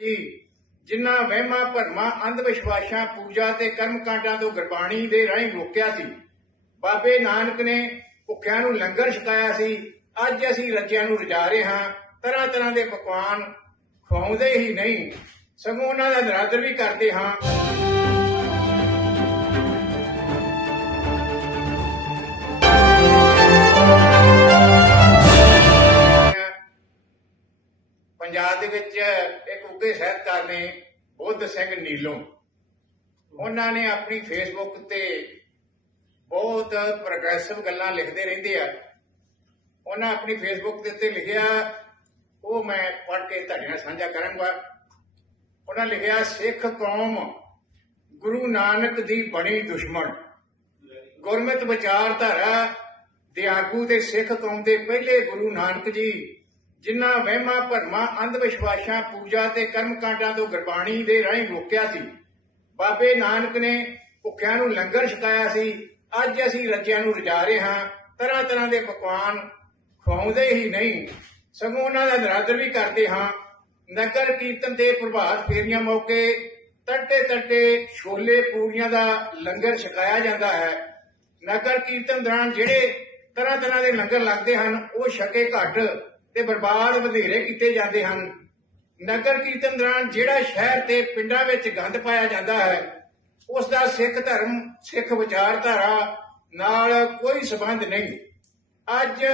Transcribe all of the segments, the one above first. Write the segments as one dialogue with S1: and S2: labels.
S1: ਜੀ ਜਿਨ੍ਹਾਂ ਵਹਿਮਾਂ, ਭਰਮਾਂ ਅੰਧ ਵਿਸ਼ਵਾਸਾਂ ਪੂਜਾ ਤੇ ਕਰਮ ਕਾਂਡਾਂ ਤੋਂ ਗੁਰਬਾਣੀ ਦੇ ਰਾਹੀਂ ਰੋਕਿਆ ਸੀ। ਬਾਬੇ ਨਾਨਕ ਨੇ ਭੁੱਖਿਆਂ ਨੂੰ ਲੰਗਰ ਛਕਾਇਆ ਸੀ। ਅੱਜ ਅਸੀਂ ਰੱਜਿਆਂ ਨੂੰ ਰਜਾ ਰਹੇ ਹਾਂ। ਤਰ੍ਹਾਂ ਤਰ੍ਹਾਂ ਦੇ ਪਕਵਾਨ ਖਵਾਉਂਦੇ ਹੀ ਨਹੀਂ। ਸਗੋਂ ਉਹਨਾਂ ਦਾ ਨਰਾਦਰ ਵੀ ਕਰਦੇ ਹਾਂ। ਪੰਜਾਬ ਦੇ ਵਿੱਚ ਇੱਕ ਉੱਗੇ ਸਾਹਿਤਕਾਰ ਨੇ ਬੁੱਧ ਸਿੰਘ ਨੀਲੋਂ। ਉਹਨਾਂ ਨੇ ਆਪਣੀ ਫੇਸਬੁੱਕ ਤੇ ਬਹੁਤ ਪ੍ਰੋਗਰੈਸਿਵ ਗੱਲਾਂ ਲਿਖਦੇ ਰਹਿੰਦੇ ਆ। ਉਹਨਾਂ ਆਪਣੀ ਫੇਸਬੁੱਕ ਦੇ ਉੱਤੇ ਲਿਖਿਆ, ਉਹ ਮੈਂ ਪੜ੍ਹ ਕੇ ਤੁਹਾਡੇ ਨਾਲ ਸਾਂਝਾ ਕਰਾਂਗਾ। ਉਹਨਾਂ ਲਿਖਿਆ, ਸਿੱਖ ਕੌਮ ਗੁਰੂ ਨਾਨਕ ਦੀ ਬਣੀ ਦੁਸ਼ਮਣ। ਗੁਰਮਤਿ ਵਿਚਾਰਧਾਰਾ ਦੇ ਆਗੂ ਤੇ ਸਿੱਖ ਕੌਮ ਦੇ ਪਹਿਲੇ ਗੁਰੂ ਨਾਨਕ ਜੀ ਜਿਨ੍ਹਾਂ ਵਹਿਮਾਂ, ਭਰਮਾਂ ਅੰਧ ਵਿਸ਼ਵਾਸਾਂ ਪੂਜਾ ਤੇ ਕਰਮ ਕਾਂਡਾਂ ਤੋਂ ਗੁਰਬਾਣੀ ਦੇ ਰਾਹੀਂ ਰੋਕਿਆ ਸੀ, ਬਾਬੇ ਨਾਨਕ ਨੇ ਭੁੱਖਿਆਂ ਨੂੰ ਲੰਗਰ ਛਕਾਇਆ ਸੀ, ਅੱਜ ਅਸੀਂ ਰੱਜਿਆਂ ਨੂੰ ਰਜਾ ਰਹੇ ਹਾਂ ਤਰ੍ਹਾਂ ਤਰ੍ਹਾਂ ਦੇ ਪਕਵਾਨ ਖਵਾਉਂਦੇ ਹੀ ਨਹੀਂ, ਸਗੋਂ ਉਹਨਾਂ ਦਾ ਨਰਾਦਰ ਵੀ ਕਰਦੇ ਹਾਂ। ਨਗਰ ਕੀਰਤਨ ਤੇ ਪ੍ਰਭਾਤ ਫੇਰੀਆਂ ਮੌਕੇ ਤੜਕੇ ਤੜਕੇ ਛੋਲੇ ਪੂਰੀਆਂ ਦਾ ਲੰਗਰ ਛਕਾਇਆ ਜਾਂਦਾ ਹੈ। ਨਗਰ ਕੀਰਤਨ ਦੌਰਾਨ ਜਿਹੜੇ ਤਰ੍ਹਾਂ ਤਰ੍ਹਾਂ ਦੇ ਲੰਗਰ ਲੱਗਦੇ ਹਨ, ਉਹ ਛਕੇ ਘੱਟ। ਤੇ ਬਰਬਾਦ ਵਧੇਰੇ ਕੀਤੇ ਜਾਂਦੇ ਹਨ। ਨਗਰ ਕੀਰਤਨ ਦੌਰਾਨ ਜਿਹੜਾ ਸ਼ਹਿਰ ਤੇ ਪਿੰਡਾਂ ਵਿੱਚ ਗੰਦ ਪਾਇਆ ਜਾਂਦਾ ਹੈ ਉਸ ਦਾ ਸਿੱਖ ਧਰਮ, ਸਿੱਖ ਵਿਚਾਰਧਾਰਾ ਨਾਲ ਕੋਈ ਸਬੰਧ ਨਹੀਂ। ਅੱਜ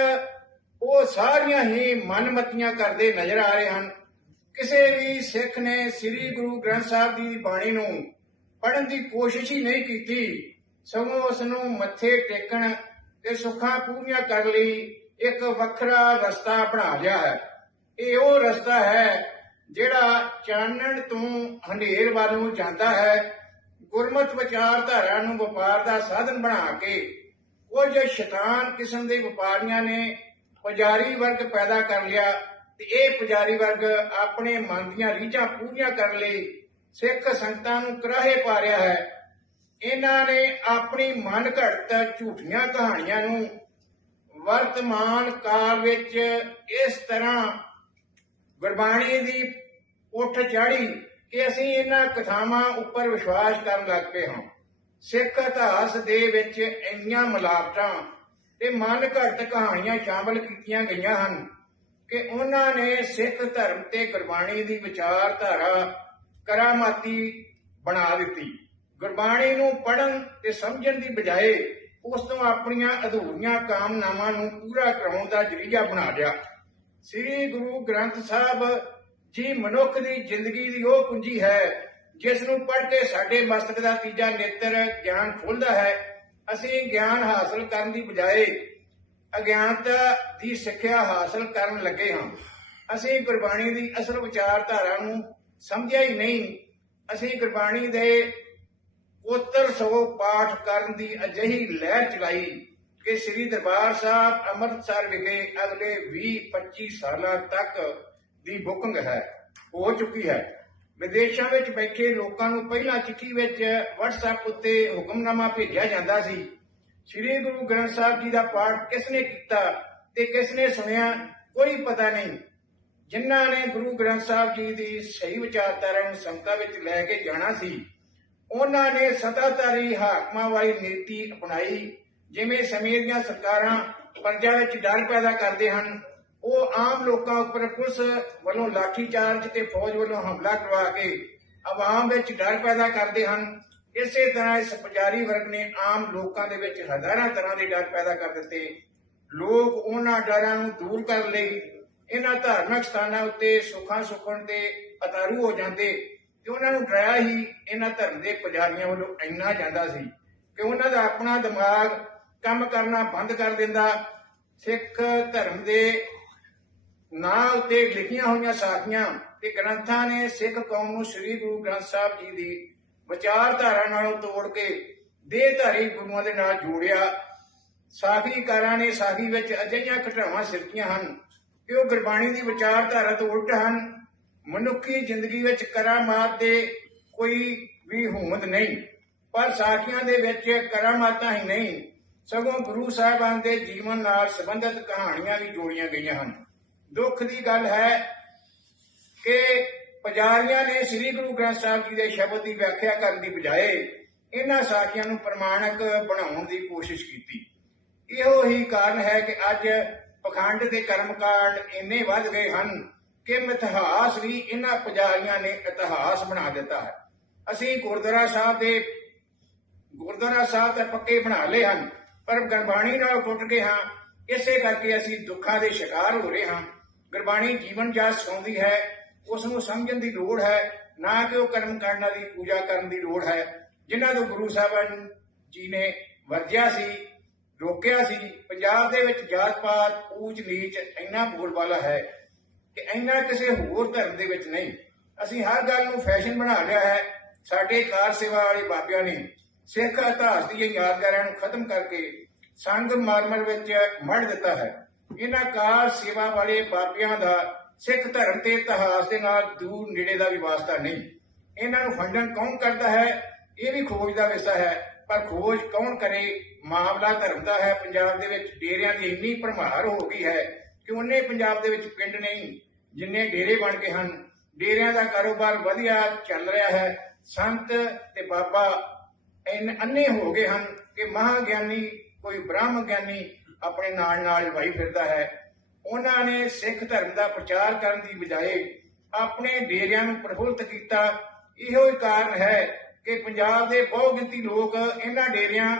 S1: ਉਹ ਸਾਰੀਆਂ ਹੀ ਮਨਮਤੀਆਂ ਕਰਦੇ ਨਜ਼ਰ ਆ ਰਹੇ ਹਨ। ਕਿਸੇ ਵੀ ਸਿੱਖ ਨੇ ਸ੍ਰੀ ਗੁਰੂ ਗ੍ਰੰਥ ਸਾਹਿਬ ਦੀ ਬਾਣੀ ਨੂੰ ਪੜ੍ਹਨ ਦੀ ਕੋਸ਼ਿਸ਼ ਹੀ ਨਹੀਂ ਕੀਤੀ, ਸਗੋਂ ਉਸ ਨੂੰ ਮੱਥੇ ਟੇਕਣ ਤੇ ਸੁੱਖਾਂ ਪੂਰੀਆਂ ਕਰਨ ਲਈ ਇੱਕ ਵੱਖਰਾ ਰਸਤਾ ਬਣਾ ਲਿਆ ਹੈ। ਇਹ ਉਹ ਰਸਤਾ ਹੈ ਜਿਹੜਾ ਚਾਨਣ ਤੋਂ ਹਨੇਰ ਵੱਲ ਨੂੰ ਜਾਂਦਾ ਹੈ। ਗੁਰਮਤ ਵਿਚਾਰਧਾਰਾ ਨੂੰ ਵਪਾਰ ਦਾ ਸਾਧਨ ਬਣਾ ਕੇ ਕੁਝ ਸ਼ੈਤਾਨ ਕਿਸਮ ਦੇ ਵਪਾਰੀਆਂ ਨੇ ਪੁਜਾਰੀ ਵਰਗ ਪੈਦਾ ਕਰ ਲਿਆ ਤੇ ਇਹ ਪੁਜਾਰੀ ਵਰਗ ਆਪਣੇ ਮਨ ਦੀਆਂ ਰੀਝਾਂ ਪੂਰੀਆਂ ਕਰਨ ਲਈ ਸਿੱਖ ਸੰਗਤਾਂ ਨੂੰ ਕਰਾਹੇ ਪਾ ਰਿਹਾ ਹੈ। ਇਹਨਾਂ ਨੇ ਆਪਣੀ ਮਨ ਘੜਤ ਝੂਠੀਆਂ ਕਹਾਣੀਆਂ ਨੂੰ ਵਰਤਮਾਨ ਕਾਲ ਵਿੱਚ ਇਸ ਤਰ੍ਹਾਂ ਗੁਰਬਾਣੀ ਦੀ ਉੱਠ ਚਾੜੀ ਕਿ ਅਸੀਂ ਇਹਨਾਂ ਕਥਾਵਾਂ ਉੱਪਰ ਵਿਸ਼ਵਾਸ ਕਰਨ ਲੱਗ ਪਏ ਹਾਂ। ਸਿੱਖ ਇਤਿਹਾਸ ਦੇ ਵਿੱਚ ਇੰਨੀਆਂ ਮਿਲਾਵਟਾਂ ਤੇ ਮਨ ਘੜਤ ਕਹਾਣੀਆਂ ਸ਼ਾਮਲ ਕੀਤੀਆਂ ਗਈਆਂ ਹਨ ਕਿ ਉਹਨਾਂ ਨੇ ਸਿੱਖ ਧਰਮ ਤੇ ਗੁਰਬਾਣੀ ਦੀ ਵਿਚਾਰਧਾਰਾ ਕਰਾਮਾਤੀ ਬਣਾ ਦਿੱਤੀ। ਗੁਰਬਾਣੀ ਨੂੰ ਪੜਨ ਤੇ ਸਮਝਣ ਦੀ ਬਜਾਏ ਉਸ ਤੋਂ ਆਪਣੀਆਂ ਅਧੂਰੀਆਂ ਕਾਮਨਾਵਾਂ ਨੂੰ ਪੂਰਾ ਕਰਾਉਣ ਦਾ ਜਰੀਆ ਬਣਾ ਲਿਆ। ਸ੍ਰੀ ਗੁਰੂ ਗ੍ਰੰਥ ਸਾਹਿਬ ਜੀ ਮਨੁੱਖ ਦੀ ਜ਼ਿੰਦਗੀ ਦੀ ਉਹ ਕੁੰਜੀ ਹੈ, ਜਿਸ ਨੂੰ ਪੜ੍ਹ ਕੇ ਸਾਡੇ ਮਸਤਕ ਦਾ ਤੀਜਾ ਨੇਤਰ ਗਿਆਨ ਖੁੱਲਦਾ ਹੈ। ਅਸੀਂ ਗਿਆਨ ਹਾਸਲ ਕਰਨ ਦੀ ਬਜਾਏ ਅਗਿਆਨਤਾ ਦੀ ਸਿੱਖਿਆ ਹਾਸਲ ਕਰਨ ਲੱਗੇ ਹਾਂ। ਅਸੀਂ ਗੁਰਬਾਣੀ ਦੀ ਅਸਲ ਵਿਚਾਰਧਾਰਾ ਨੂੰ ਸਮਝਿਆ ਹੀ ਨਹੀਂ। ਅਸੀਂ ਗੁਰਬਾਣੀ ਦੇ ਉੱਤਰ ਸੋ ਪਾਠ ਕਰਨ ਦੀ ਅਜਿਹੀ ਲਹਿਰ ਚਲਾਈ ਕਿ ਸ੍ਰੀ ਦਰਬਾਰ ਸਾਹਿਬ ਅੰਮ੍ਰਿਤਸਰ ਵਿਖੇ ਅਗਲੇ 20-25 ਸਾਲਾਂ ਤੱਕ ਦੀ ਬੁਕਿੰਗ ਹੈ, ਹੋ ਚੁੱਕੀ ਹੈ। ਵਿਦੇਸ਼ਾਂ ਵਿੱਚ ਬੈਠੇ ਲੋਕਾਂ ਨੂੰ ਪਹਿਲਾਂ ਚਿੱਠੀ ਵਿੱਚ WhatsApp ਉੱਤੇ ਹੁਕਮਨਾਮਾ ਭੇਜਿਆ ਜਾਂਦਾ ਸੀ। ਸ੍ਰੀ ਗੁਰੂ ਗ੍ਰੰਥ ਸਾਹਿਬ ਜੀ ਦਾ ਪਾਠ ਕਿਸ ਨੇ ਕੀਤਾ ਤੇ ਕਿਸ ਨੇ ਸੁਣਿਆ, ਕੋਈ ਪਤਾ ਨਹੀਂ। ਜਿਨ੍ਹਾਂ ਨੇ ਗੁਰੂ ਗ੍ਰੰਥ ਸਾਹਿਬ ਜੀ ਦੀ ਸਹੀ ਵਿਚਾਰਧਾਰਾ ਨੂੰ ਸੰਗਤਾਂ ਵਿੱਚ ਲੈ ਕੇ ਜਾਣਾ ਸੀ ਉਹਨਾਂ ਨੇ ਸਤਾਧਾਰੀ ਹਾਕਮਾਂ ਵਾਲੀ ਨੀਤੀ ਅਪਣਾਈ, ਜਿਵੇਂ ਸਮੇਂ ਦੀਆਂ ਸਰਕਾਰਾਂ ਪ੍ਰਜਾ ਵਿੱਚ ਡਰ ਪੈਦਾ ਕਰਦੇ ਹਨ, ਉਹ ਆਮ ਲੋਕਾਂ ਉੱਪਰ ਪੁਲਿਸ ਵੱਲੋਂ ਲਾਠੀ ਤੇ ਫੌਜ ਵੱਲੋਂ ਹਮਲਾ ਕਰਵਾ ਕੇ ਆਵਾਮ ਵਿੱਚ ਡਰ ਪੈਦਾ ਕਰਦੇ ਹਨ। ਇਸੇ ਤਰ੍ਹਾਂ ਇਸ ਪੁਜਾਰੀ ਵਰਗ ਨੇ ਆਮ ਲੋਕਾਂ ਦੇ ਵਿੱਚ ਹਜ਼ਾਰਾਂ ਤਰ੍ਹਾਂ ਦੇ ਡਰ ਪੈਦਾ ਕਰ ਦਿੱਤੇ। ਲੋਕ ਉਹਨਾਂ ਡਰਾਂ ਨੂੰ ਦੂਰ ਕਰਨ ਲਈ ਇਹਨਾਂ ਧਾਰਮਿਕ ਸਥਾਨਾਂ ਉੱਤੇ ਸੁੱਖਾਂ ਸੁਖਣ ਤੇ ਅਤਾਰੂ ਹੋ ਜਾਂਦੇ। ਤੇ ਉਹਨਾਂ ਨੂੰ ਡਰਾਇਆ ਹੀ ਇਹਨਾਂ ਧਰਮ ਦੇ ਪੁਜਾਰੀਆਂ ਵੱਲੋਂ ਇੰਨਾ ਜਾਂਦਾ ਸੀ ਕਿ ਉਹਨਾਂ ਦਾ ਆਪਣਾ ਦਿਮਾਗ ਕੰਮ ਕਰਨਾ ਬੰਦ ਕਰ ਦਿੰਦਾ। ਸਿੱਖ ਧਰਮ ਦੇ ਨਾਂ ਉੱਤੇ ਲਿਖੀਆਂ ਹੋਈਆਂ ਸਾਖੀਆਂ ਤੇ ਗ੍ਰੰਥਾਂ ਨੇ ਸਿੱਖ ਕੌਮ ਨੂੰ ਸ੍ਰੀ ਗੁਰੂ ਗ੍ਰੰਥ ਸਾਹਿਬ ਜੀ ਦੀ ਵਿਚਾਰਧਾਰਾ ਨਾਲ ਤੋੜ ਕੇ ਦੇਹਧਾਰੀ ਗੁਰੂਆਂ ਦੇ ਨਾਲ ਜੋੜਿਆ। ਸਾਖੀਕਾਰਾਂ ਨੇ ਸਾਖੀ ਵਿੱਚ ਅਜਿਹੀਆਂ ਘਟਨਾਵਾਂ ਸਿਰਜੀਆਂ ਹਨ ਕਿ ਉਹ ਗੁਰਬਾਣੀ ਦੀ ਵਿਚਾਰਧਾਰਾ ਤੋਂ ਉਲਟ ਹਨ। ਮਨੁੱਖੀ ਜ਼ਿੰਦਗੀ ਵਿੱਚ ਕਰਾਮਾਤ ਦੇ ਕੋਈ ਵੀ ਹੋਂਦ ਨਹੀਂ, ਪਰ ਸਾਖੀਆਂ ਦੇ ਵਿੱਚ ਕਰਾਮਾਤਾਂ ਹੀ ਨਹੀਂ, ਸਗੋਂ ਗੁਰੂ ਸਾਹਿਬਾਨ ਦੇ ਜੀਵਨ ਨਾਲ ਸੰਬੰਧਿਤ ਕਹਾਣੀਆਂ ਵੀ ਜੋੜੀਆਂ ਗਈਆਂ ਹਨ। ਦੁੱਖ ਦੀ ਗੱਲ ਹੈ ਕਿ ਪੁਜਾਰੀਆਂ ਨੇ ਸ੍ਰੀ ਗੁਰੂ ਗ੍ਰੰਥ ਸਾਹਿਬ ਜੀ ਦੇ ਸ਼ਬਦ ਦੀ ਵਿਆਖਿਆ ਕਰਨ ਦੀ ਬਜਾਏ ਇਹਨਾਂ ਸਾਖੀਆਂ ਨੂੰ ਪ੍ਰਮਾਣਕ ਬਣਾਉਣ ਦੀ ਕੋਸ਼ਿਸ਼ ਕੀਤੀ। ਇਹੋ ਹੀ ਕਾਰਨ ਹੈ ਕਿ ਅੱਜ ਪਖੰਡ ਦੇ ਕਰਮਕਾਂਡ ਇੰਨੇ ਵੱਧ ਗਏ ਹਨ ਕਿ ਇਤਿਹਾਸ ਵੀ ਇਹਨਾਂ ਪੁਜਾਰੀਆਂ ਨੇ ਇਤਿਹਾਸ ਬਣਾ ਦਿੱਤਾ ਹੈ। ਅਸੀਂ ਗੁਰਦੁਆਰਾ ਸਾਹਿਬ ਦੇ ਗੁਰਦੁਆਰਾ ਸਾਹਿਬ ਤਾਂ ਪੱਕੇ ਬਣਾ ਲਏ ਹਨ, ਪਰ ਗੁਰਬਾਣੀ ਨਾਲ ਟੁੱਟ ਗਏ ਹਾਂ, ਇਸੇ ਕਰਕੇ ਅਸੀਂ ਦੁੱਖਾਂ ਦੇ ਸ਼ਿਕਾਰ ਹੋ ਰਹੇ ਹਾਂ। ਗੁਰਬਾਣੀ ਜੀਵਨ ਜਾਚ ਸਿਖਾਉਂਦੀ ਹੈ, ਉਸ ਨੂੰ ਸਮਝਣ ਦੀ ਲੋੜ ਹੈ, ਨਾ ਕਿ ਉਹ ਕਰਮ ਕਾਂਡਾਂ ਦੀ ਪੂਜਾ ਕਰਨ ਦੀ ਲੋੜ ਹੈ। ਜਿਨ੍ਹਾਂ ਤੋਂ ਗੁਰੂ ਸਾਹਿਬਾਨ ਜੀ ਨੇ ਵਰਜਿਆ ਸੀ, ਰੋਕਿਆ ਸੀ, ਪੰਜਾਬ ਦੇ ਵਿੱਚ ਜਾਤ ਪਾਤ ਊਚ ਨੀਚ ਇੰਨਾ ਬੋਲਬਾਲਾ ਹੈ। ਕਿ ਇੰਨਾ ਕਿਸੇ ਹੋਰ ਧਰਮ ਦੇ ਵਿੱਚ ਨਹੀਂ। ਅਸੀਂ ਹਰ ਗੱਲ ਨੂੰ ਫੈਸ਼ਨ ਬਣਾ ਲਿਆ ਹੈ। ਸਾਡੇ ਕਾਰ ਸੇਵਾ ਵਾਲੇ ਬਾਬਿਆਂ ਨੇ ਸਿੱਖ ਇਤਿਹਾਸ ਦੀਆਂ ਯਾਦਗਾਰਾਂ ਨੂੰ ਖਤਮ ਕਰਕੇ ਸੰਗ ਮਾਰਮਲ ਵਿੱਚ ਮੜ ਦਿੱਤਾ ਹੈ। ਇਹਨਾਂ ਕਾਰ ਸੇਵਾ ਵਾਲੇ ਬਾਬਿਆਂ ਦਾ ਸਿੱਖ ਧਰਮ ਤੇ ਇਤਿਹਾਸ ਦੇ ਨਾਲ ਦੂਰ ਨੇੜੇ ਦਾ ਵੀ ਵਾਸਤਾ ਨਹੀਂ। ਇਹਨਾਂ ਨੂੰ ਫੰਡਨ ਕੌਣ ਕਰਦਾ ਹੈ? ਇਹ ਵੀ ਖੋਜ ਦਾ ਵਿਸ਼ਾ ਹੈ। ਪਰ ਖੋਜ ਕੌਣ ਕਰੇ? ਮਾਮਲਾ ਧਰਮ ਦਾ ਹੈ। ਪੰਜਾਬ ਦੇ ਵਿੱਚ ਡੇਰਿਆਂ ਦੀ ਇੰਨੀ ਭਰਮਾਰ ਹੋ ਗਈ ਹੈ ਕਿ ਉਹਨੇ ਪੰਜਾਬ ਦੇ ਵਿੱਚ ਪਿੰਡ ਨਹੀਂ ਜਿੰਨੇ ਡੇਰੇ ਬਣ ਗਏ ਹਨ, ਡੇਰਿਆਂ ਦਾ ਕਾਰੋਬਾਰ ਵਧੀਆ ਚੱਲ ਰਿਹਾ ਹੈ। ਸੰਤ ਤੇ ਬਾਬਾ ਅੰਨੇ ਹੋ ਗਏ ਹਨ ਕਿ ਮਹਾਗਿਆਨੀ, ਕੋਈ ਬ੍ਰਹਮ ਗਿਆਨੀ ਆਪਣੇ ਨਾਲ ਨਾਲ ਵਾਈ ਫਿਰਦਾ ਹੈ। ਉਹਨਾਂ ਨੇ ਸਿੱਖ ਧਰਮ ਦਾ ਪ੍ਰਚਾਰ ਕਰਨ ਦੀ ਬਜਾਏ ਆਪਣੇ ਡੇਰਿਆਂ ਨੂੰ ਪ੍ਰਫੁੱਲਤ ਕੀਤਾ। ਇਹੋ ਹੀ ਕਾਰਨ ਹੈ ਕਿ ਪੰਜਾਬ ਦੇ ਬਹੁ ਗਿਣਤੀ ਲੋਕ ਇਹਨਾਂ ਡੇਰਿਆਂ